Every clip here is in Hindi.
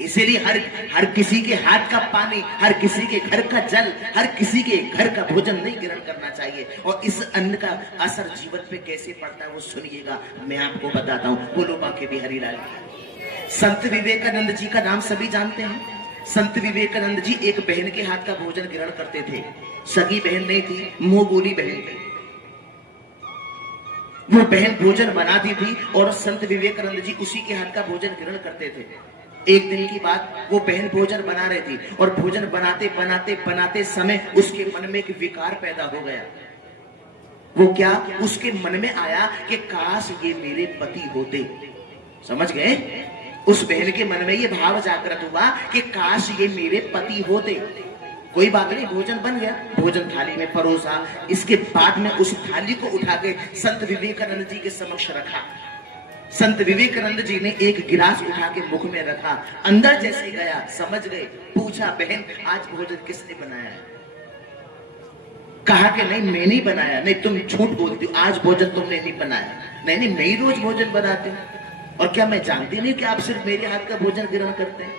इसीलिए हर हर किसी के हाथ का पानी, हर किसी के घर का जल, हर किसी के घर का भोजन नहीं ग्रहण करना चाहिए। और इस अन्न का असर जीवन पे कैसे पड़ता है वो सुनिएगा, मैं आपको बताता हूँ। बोलो बाके बिहारी लाल। संत विवेकानंद जी का नाम सभी जानते हैं। संत विवेकानंद जी एक बहन के हाथ का भोजन ग्रहण करते थे। सगी बहन नहीं थी, मुंह बोली बहन थी। वो बहन भोजन बनाती थी और संत विवेकानंद जी उसी के हाथ का भोजन ग्रहण करते थे। एक दिन की बात, वो बहन भोजन बना रही थी और भोजन बनाते बनाते बनाते समय उसके मन में एक विकार पैदा हो गया। वो क्या? उसके मन में आया कि काश ये मेरे पति होते। समझ गए? उस बहन के मन में ये भाव जागृत हुआ कि काश ये मेरे पति होते। कोई बात नहीं, भोजन बन गया, भोजन थाली में परोसा। इसके बाद में उस थाली को उठा के संत विवेकानंद जी के समक्ष रखा। संत विवेकानंद जी ने एक गिलास उठा के मुख में रखा। अंदर जैसे गया समझ गए, पूछा बहन आज भोजन किसने बनाया है? कहा कि नहीं मैं नहीं बनाया। नहीं तुम झूठ बोलती हो, आज भोजन तुमने नहीं बनाया। नहीं नहीं मैं ही रोज भोजन बनाती हूँ। और क्या मैं जानती नहीं कि आप सिर्फ मेरे हाथ का भोजन ग्रहण करते हैं?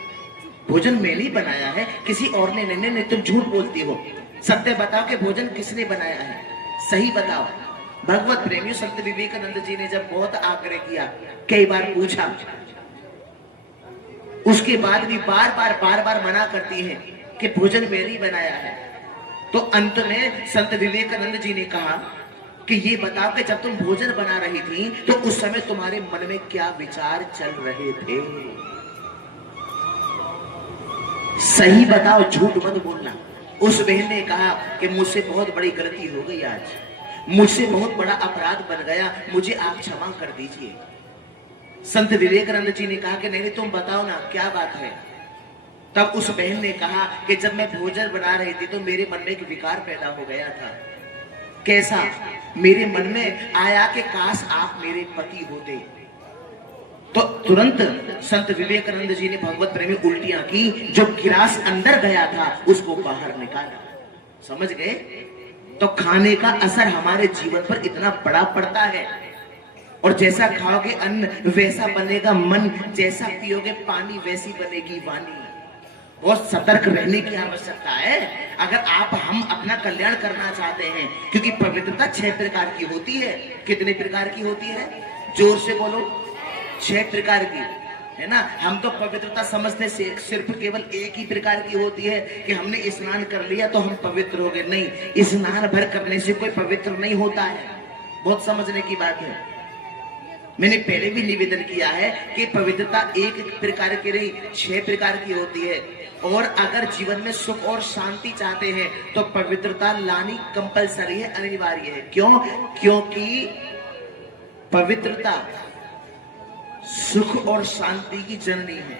भोजन मैंने ही बनाया है, किसी और ने नहीं। नहीं तुम झूठ बोलती हो। सत्य बताओ कि भोजन किसने बनाया है, सही बताओ। भगवत प्रेमियों, संत विवेकानंद जी ने जब बहुत आग्रह किया, कई बार पूछा, उसके बाद भी बार बार मना करती है कि भोजन मैंने ही बनाया है। तो अंत में संत विवेकानंद जी ने कहा कि ये बताओ कि जब तुम भोजन बना रही थी तो उस समय तुम्हारे मन में क्या विचार चल रहे थे? सही बताओ, झूठ मत बोलना। उस बहन ने कहा कि मुझसे बहुत बड़ी गलती हो गई, आज मुझसे बहुत बड़ा अपराध बन गया, मुझे आप क्षमा कर दीजिए। संत विवेकानंद जी ने कहा कि नहीं तुम बताओ ना क्या बात है। तब उस बहन ने कहा कि जब मैं भोजन बना रही थी तो मेरे मन में एक विकार पैदा हो गया था। कैसा? मेरे मन में आया कि काश आप मेरे पति होते। तो तुरंत संत विवेकानंद जी ने भगवत प्रेमी उल्टियां की, जो गिलास अंदर गया था उसको बाहर निकाला। समझ गए? तो खाने का असर हमारे जीवन पर इतना बड़ा पड़ता है। और जैसा खाओगे अन्न वैसा बनेगा मन, जैसा पियोगे पानी वैसी बनेगी वाणी। बहुत सतर्क रहने की आवश्यकता है अगर आप हम अपना कल्याण करना चाहते हैं। क्योंकि पवित्रता 6 प्रकार की होती है। कितने प्रकार की होती है? जोर से बोलो। 6 प्रकार की है ना। हम तो पवित्रता समझते सिर्फ केवल एक ही प्रकार की होती है कि हमने स्नान कर लिया तो हम पवित्र हो गए। नहीं, स्नान भर करने से कोई पवित्र नहीं होता है। बहुत समझने की बात है। मैंने पहले भी निवेदन किया है कि पवित्रता एक प्रकार की नहीं 6 प्रकार की होती है। और अगर जीवन में सुख और शांति चाहते हैं तो पवित्रता लानी कंपलसरी है, अनिवार्य है। क्यों? क्योंकि पवित्रता सुख और शांति की जननी है।